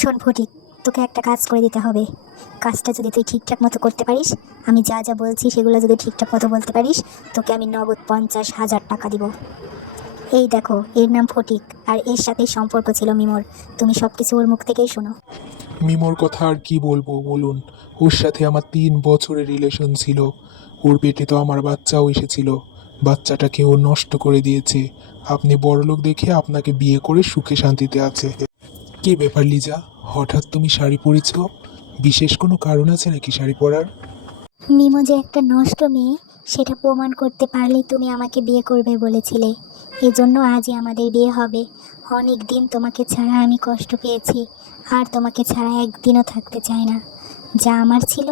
শোন ফটিক, তোকে একটা কাজ করে দিতে হবে। কাজটা যদি তুই ঠিকঠাক মতো করতে পারিস, আমি যা যা বলছি সেগুলো যদি ঠিকঠাক মতো বলতে পারিস, তোকে আমি নগদ 50,000 টাকা দিব। এই দেখো, এর নাম ফটিক, আর এর সাথেই সম্পর্ক ছিল মিমোর। তুমি সব কিছু ওর মুখ থেকেই শোনো। মিমোর কথা আর কি বলবো বলুন। ওর সাথে আমার 3 বছরের রিলেশন ছিল। ওর পেটে তো আমার বাচ্চাও এসেছিল। বাচ্চাটাকে ও নষ্ট করে দিয়েছে। আপনি বড়লোক দেখে আপনাকে বিয়ে করে সুখে শান্তিতে আছে। কি ব্যাপার লিজা, হঠাৎ তুমি শাড়ি পরেছ? বিশেষ কোনো কারণ আছে নাকি শাড়ি পরার? মিমো যে একটা নষ্ট মেয়ে, সেটা প্রমাণ করতে পারলেই তুমি আমাকে বিয়ে করবে বলেছিলে। এজন্য আজই আমাদের বিয়ে হবে। অনেক দিন তোমাকে ছাড়া আমি কষ্ট পেয়েছি, আর তোমাকে ছাড়া একদিনও থাকতে চাই না। যা আমার ছিল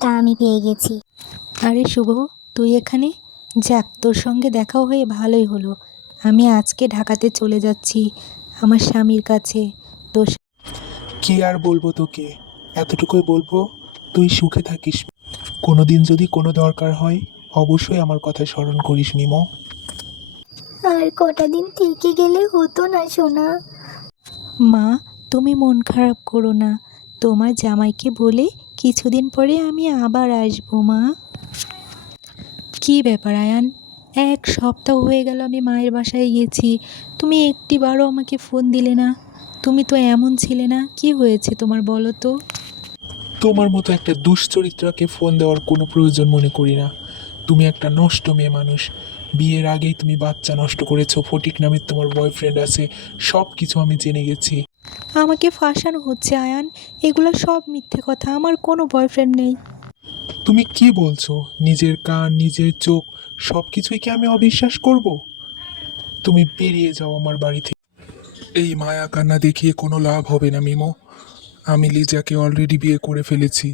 তা আমি পেয়ে গেছি। আরে শুভ, তুই এখানে? যাক, তোর সঙ্গে দেখাও হয়ে ভালোই হলো। আমি আজকে ঢাকাতে চলে যাচ্ছি আমার স্বামীর কাছে। তোর কি আর বলবো তোকে, এতটুকুই বলবো, তুই সুখে থাকিস। কোনোদিন যদি কোনো দরকার হয় অবশ্যই আমার কথা স্মরণ করিস মিমো। আর কটা দিন থেকে গেলে হতো না সোনা? মা, তুমি মন খারাপ করো না। তোমার জামাইকে বলে কিছুদিন পরে আমি আবার আসবো মা। কি ব্যাপার আয়ান, 1 সপ্তাহ হয়ে গেল আমি মায়ের বাসায় গেছি, তুমি একটিবারও আমাকে ফোন দিলে না। তুমি তো এমন ছিলে না, কি হয়েছে তোমার বলো তো? তোমার মতো একটা দুশ্চরিত্রাকে ফোন দেওয়ার কোনো প্রয়োজন মনে করি না। তুমি একটা নষ্ট মেয়ে মানুষ। বিয়ের আগেই তুমি বাচ্চা নষ্ট করেছো, ফটিক নামের তোমার বয়ফ্রেন্ড আছে, সব কিছু আমি জেনে গেছি। আমাকে ফাঁসানো হচ্ছে আয়ান, এগুলো সব মিথ্যে কথা, আমার কোনো বয়ফ্রেন্ড নেই। তুমি কি বলছো? নিজের কান, নিজের চোখ, সব কিছুই কি আমি অবিশ্বাস করব? তুমি বেরিয়ে যাও আমার বাড়ি থেকে। এই মায়া কান্না দেখিয়ে কোনো লাভ হবে না মিমো। আমি লিজাকে অলরেডি বিয়ে করে ফেলেছি।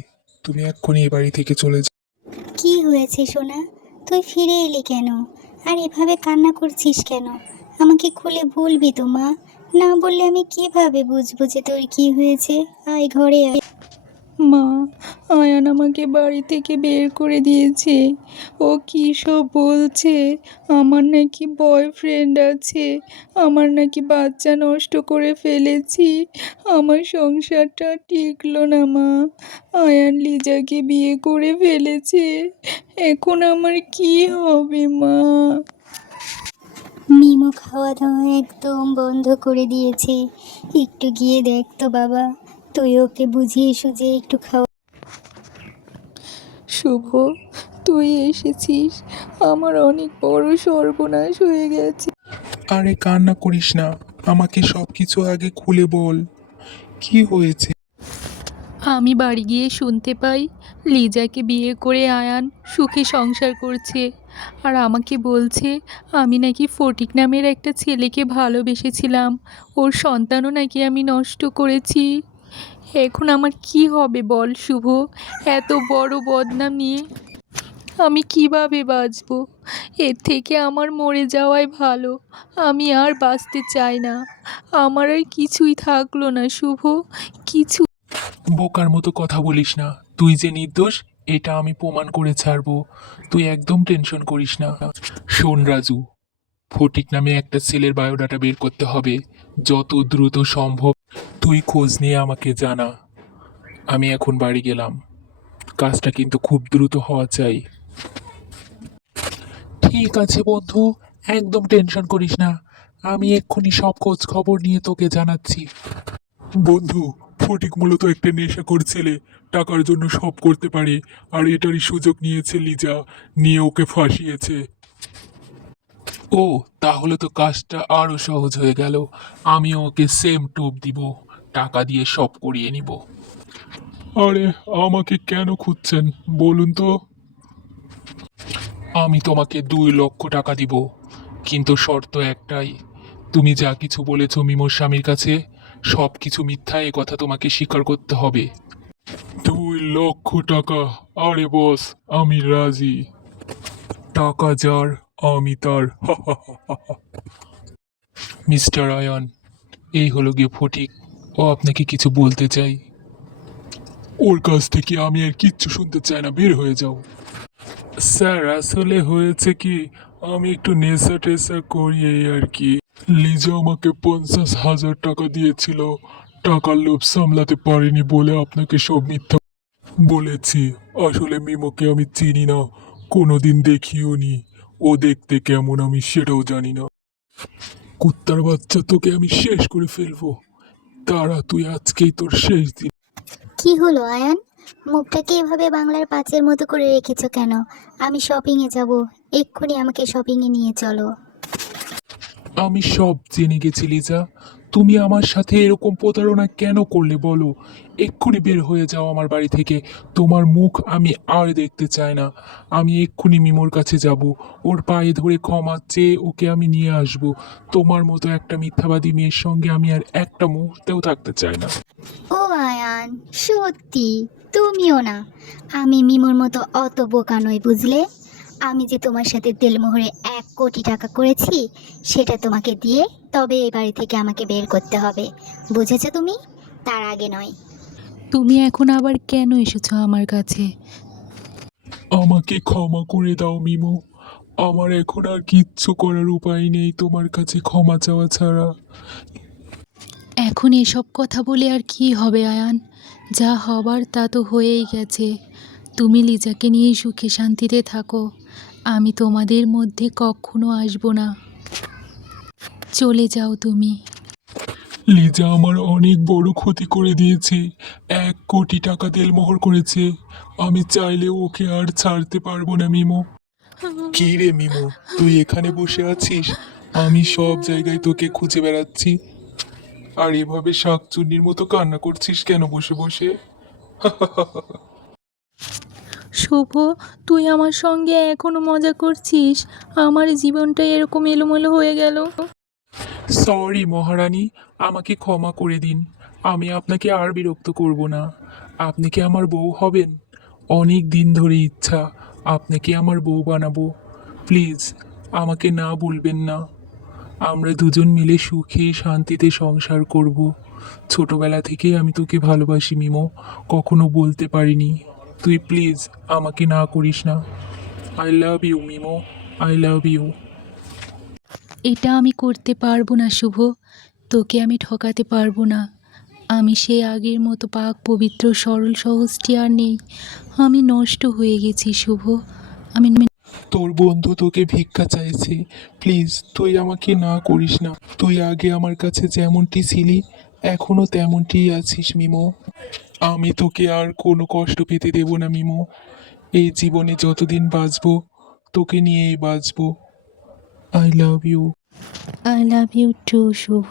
তুমি এক্ষুনি এ বাড়ি থেকে চলে যাও। কি হয়েছে সোনা? তুই ফিরে এলি কেন? আর এভাবে কান্না করছিস কেন? আমাকে খুলে বলবি তো মা? না বললে আমি কিভাবে বুঝবো যে তোর কি হয়েছে? আয় ঘরে আয়। মা, আয়ান আমাকে বাড়ি থেকে বের করে দিয়েছে। ও কী সব বলছে, আমার নাকি বয়ফ্রেন্ড আছে, আমার নাকি বাচ্চা নষ্ট করে ফেলেছি। আমার সংসারটা টিকলো না মা। আয়ান লিজাকে বিয়ে করে ফেলেছে, এখন আমার কি হবে মা? মিমো খাওয়া দাওয়া একদম বন্ধ করে দিয়েছে। একটু গিয়ে দেখ তো বাবা, তুই ওকে বুঝিয়ে সুঝিয়ে একটু খাওয়া। শুভ, তুই এসেছিস, আমার অনেক বড় সর্বনাশ হয়ে গেছে। আরে কান্না করিস না, আমাকে সব কিছু আগে খুলে বল, কি হয়েছে? আমি বাড়ি গিয়ে শুনতে পাই লিজাকে বিয়ে করে আয়ান সুখে সংসার করছে, আর আমাকে বলছে আমি নাকি ফটিক নামের একটা ছেলেকে ভালোবেসেছিলাম, ওর সন্তানও নাকি আমি নষ্ট করেছি। এখন আমার কি হবে বল শুভ? এত বড় বদনাম নিয়ে আমি কিভাবে বাঁচবো? এর থেকে আমার মরে যাওয়াই ভালো। আমি আর বাঁচতে চাই না। আমার আর কিছুই থাকলো না শুভ, কিছু। বোকার মতো কথা বলিস না। তুই যে নির্দোষ এটা আমি প্রমাণ করে ছাড়বো। তুই একদম টেনশন করিস না। শোন রাজু, ফটিক নামে একটা ছেলের বায়োডাটা বের করতে হবে যত দ্রুত সম্ভব। তুই খোঁজ নিয়ে আমাকে জানা। আমি এখন বাড়ি গেলাম। কাজটা কিন্তু খুব দ্রুত হওয়া চাই। ঠিক আছে বন্ধু, একদম টেনশন করিস না। আমি এক্ষুনি সব খোঁজ খবর নিয়ে তোকে জানাচ্ছি। বন্ধু, ফটিক মূলত একটা নেশাখোর ছেলে। টাকার জন্য সব করতে পারে, আর এটারই সুযোগ নিয়েছে লিজা, নিয়ে ওকে ফাঁসিয়েছে। ও, তাহলে তো কাজটা আরো সহজ হয়ে গেল। আমি ওকে সেম টোপ দিব, টাকা দিয়ে সব করিয়ে নিব। আরে, আমাকে কেন খুঁজছেন বলুন তো? আমি তোমাকে 2 লক্ষ টাকা দিব, কিন্তু শর্ত একটাই। তুমি যা কিছু বলেছ মিমোর স্বামীর কাছে সব কিছু মিথ্যা, এ কথা তোমাকে স্বীকার করতে হবে। 2 লক্ষ টাকা? আরে বস, আমি রাজি। টাকা যার, আমি তার। মিস্টার আয়ান, এই হলো গিয়ে ফটিক। ও আপনাকে কিছু বলতে চাই। ওর কাছ থেকে আমি আর কিচ্ছু শুনতে চাই না, বের হয়ে যাও। স্যার, আসলে হয়েছে কি, আমি একটু নেশা টেশা করি এই আর কি। লিজা আমাকে 50,000 টাকা দিয়েছিল টাকার লোভ সামলাতে পারিনি বলে আপনাকে সব মিথ্যা বলেছি। আসলে মিমোকে আমি চিনি না, কোনোদিন দেখিও নি। ও দেখতে কেমন আমি সেটাও জানি না। কুত্তার বাচ্চা, তোকে আমি শেষ করে ফেলবো। তারা, তুই আজকেই তোর শেষ দিন। কি হলো আয়ান, মুখটাকে এভাবে বাংলার পাঁচের মতো করে রেখেছো কেন? আমি শপিংয়ে যাব, এক্ষুনি আমাকে শপিংয়ে নিয়ে চলো। আমি সব জেনে গেছি লিজা। তুমি আমার সাথে এরকম প্রতারণা কেন করলে বলো? এক্ষুনি বের হয়ে যাও আমার বাড়ি থেকে। তোমার মুখ আমি আর দেখতে চাই না। আমি এক্ষুনি মিমোর কাছে যাব, ওর পায়ে ধরে ক্ষমা চেয়ে ওকে আমি নিয়ে আসব। তোমার মতো একটা মিথ্যাবাদী মেয়ের সঙ্গে আমি আর একটা মুহূর্তেও থাকতে চাই না। ও আয়ান, সত্যি তুমিও না। আমি মিমোর মতো অত বোকা নই, বুঝলে? আমি যে তোমার সাথে তেলমোহরে 1 কোটি টাকা করেছি, সেটা তোমাকে দিয়ে তবে এই বাড়ি থেকে আমাকে বের করতে হবে, বুঝেছো তুমি? তার আগে নয়। তুমি এখন আবার কেন এসেছো আমার কাছে? আমাকে ক্ষমা করে দাও মিমো। আমার এখন আর কিচ্ছু করার উপায় নেই তোমার কাছে ক্ষমা চাওয়া ছাড়া। এখন এসব কথা বলে আর কি হবে আয়ান? যা হবার তা তো হয়েই গেছে। তুমি লিজাকে নিয়ে সুখে শান্তিতে থাকো। আমি তোমাদের মধ্যে কখনো আসবো না। চলে যাও তুমি। লিজা আমার অনেক বড় ক্ষতি করে দিয়েছে। 1 কোটি টাকা তেলমোহর করেছে। আমি চাইলেও ওকে আর ছাড়তে পারবো না মিমো। কি রে মিমো, তুই এখানে বসে আছিস? আমি সব জায়গায় তোকে খুঁজে বেড়াচ্ছি। আর এভাবে শাকচুন্নির মতো কান্না করছিস কেন বসে বসে? শুভ, তুই আমার সঙ্গে এখনো মজা করছিস? আমার জীবনটা এরকম এলোমেলো হয়ে গেল। সরি মহারানী, আমাকে ক্ষমা করে দিন। আমি আপনাকে আর বিরক্ত করব না। আপনি কি আমার বউ হবেন? অনেক দিন ধরে ইচ্ছা, আপনাকে আমার বউ বানাবো। প্লিজ আমাকে না বলবেন না। আমরা দুজন মিলে সুখে শান্তিতে সংসার করব। ছোটবেলা থেকেই আমি তোকে ভালোবাসি মিমো, কখনো বলতে পারিনি। তুই প্লিজ আমাকে না করিস না। I love you Mimo, I love you. এটা আমি করতে পারবো না শুভ। তোকে আমি ঠকাতে পারবো না। আমি সেই আগের মতো পাক পবিত্র সরল সহজটি আর নেই। আমি নষ্ট হয়ে গেছি শুভ। আমি তোর বন্ধু তোকে ভিক্ষা চাইছে, প্লিজ তুই আমাকে না করিস না। তুই আগে আমার কাছে যেমনটি ছিলি, এখনো তেমনটিই আছিস মিমো। আমি তোকে আর কোনো কষ্ট পেতে দেব না মিমো। এই জীবনে যতদিন বাঁচবো তোকে নিয়েই বাঁচবো। I love you. I love you too Shubho.